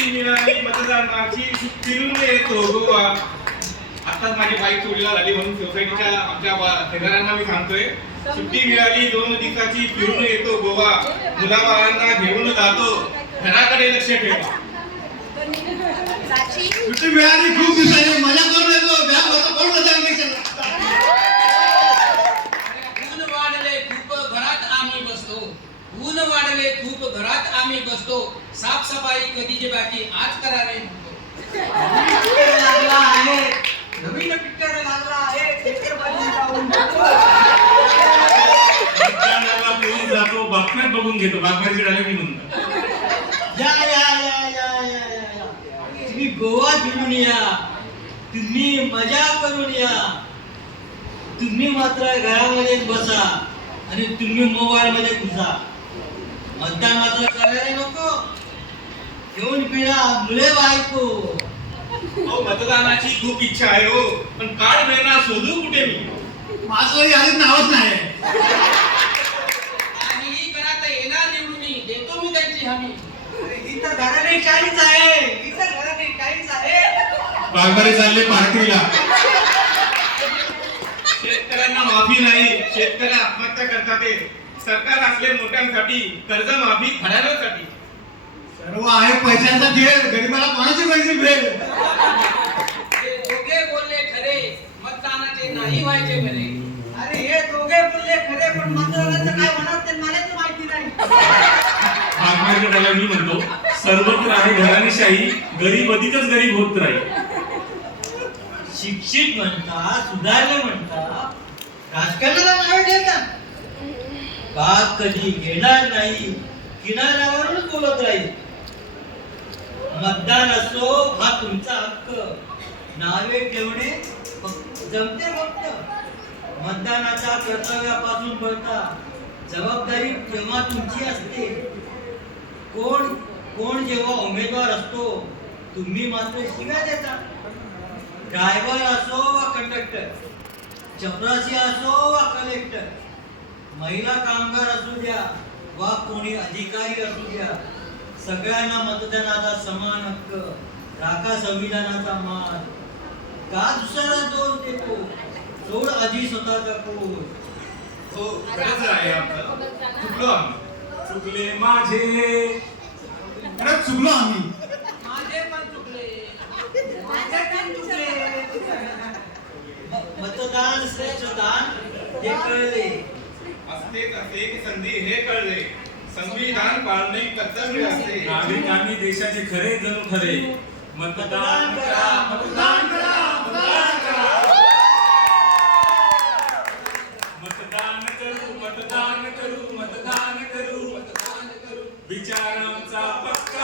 सुट्टी मिळाली मतदानाची फिरून येतो गोवा. आताच माझी बाईक चोरीला झाली म्हणून सोसायटीच्या आमच्या शेजाऱ्यांना मी सांगतोय, सुट्टी मिळाली 2 दिवसाची फिरून येतो गोवा. मुलाबाळांना घेऊन जातो, घराकडे लक्ष ठेवा. सुट्टी मिळाली खूप दिवसांनी, मजा करून येतो. कोण मजा ऊन वाढले खूप घरात आम्ही बसतो. ऊन वाढले खूप घरात आम्ही बसतो. साफसफाई कधीची बाकी आज करा रे म्हणतो. लागला आहे, नवीन पिक्चर लागला आहे. थिएटर मध्ये जाऊन जातो, बातम्यात बघून घेतो. बातम्याची डायलॉग मी म्हणतो. या या या या या या तुम्ही गोवा फिरून या, तुम्ही मजा करून या. तुम्ही मात्र घरामध्येच बसा आणि तुम्ही मोबाईल मध्ये घुसा. मतदान मात्र करायला नको. घेऊन फिरा मुले बायको. हो, मतदानाची खूप इच्छा आहे हो, पण कार्ड मिळणार शोधू कुठे मी? माझं यादीत नावच नाही. काहीही करा तर येणार निवडून देतो मी त्यांची हमी. ही तर घराने काहीच आहे. ही तर घराने काहीच आहे. बागबारी चालले पार्टीला. शेतकऱ्यांना माफी नाही, शेतकरी आत्महत्या करतात. सरकार असले मोठ्यांसाठी कर्जमाफी खड्यासाठी. सर्व आहे पैशाचा खेळ, गरीबाला कोणाचे पैसे मिळेल? हे दोघे बोलले खरे, मतदानाचे नाही व्हायचे बरे. अरे हे दोघे बोलले खरे, पण मतदानाचं काय म्हणत ते मला तर माहिती नाही. बागबारीचा डायलॉग मी म्हणतो, सर्वत्र आहे घराणेशाही, गरीब अधिकच गरीब होत राहील. शिक्षित म्हणता, सुधारले म्हणता, राजकारणाला नाव देतात. भाग कधी घेणार नाही, किनाऱ्यावरूनच बोलत राहील. मतदान असो हा तुमचा हक्क, नावे ठेवणे जमते फक्त. मतदानाच्या कर्तव्यापासून पळता जबाबदारी तेव्हा तुमची असते. कोण जेव्हा उमेदवार असतो तुम्ही मात्र शिव्या देता. ड्रायव्हर असो वा कंडक्टर, चपरासी असो वा कलेक्टर, महिला कामगार असू द्या वा कोणी अधिकारी असू द्या, सगळ्यांना मतदानाचा समान हक्क, राखा संविधानाचा मान. का दुसऱ्याला दोष देतो, सोड आधी स्वतःचा कोष. हो, खरंच आहे आमचं. चुकलो आम्ही. चुकले माझे, खरंच चुकलो आम्ही. माझे पण चुकले. मतदान श्रेष्ठ दान हे कळले. असतेच असे की संधी हे कळले. संविधान पाळणे कर्तव्य असते. नागरिकांनी देशाचे खरे जणू खरे. मतदान करा, मतदान करा, मतदान करा. मतदान करू, मतदान करू, मतदान करू, मतदान करू. विचारांचा पक्का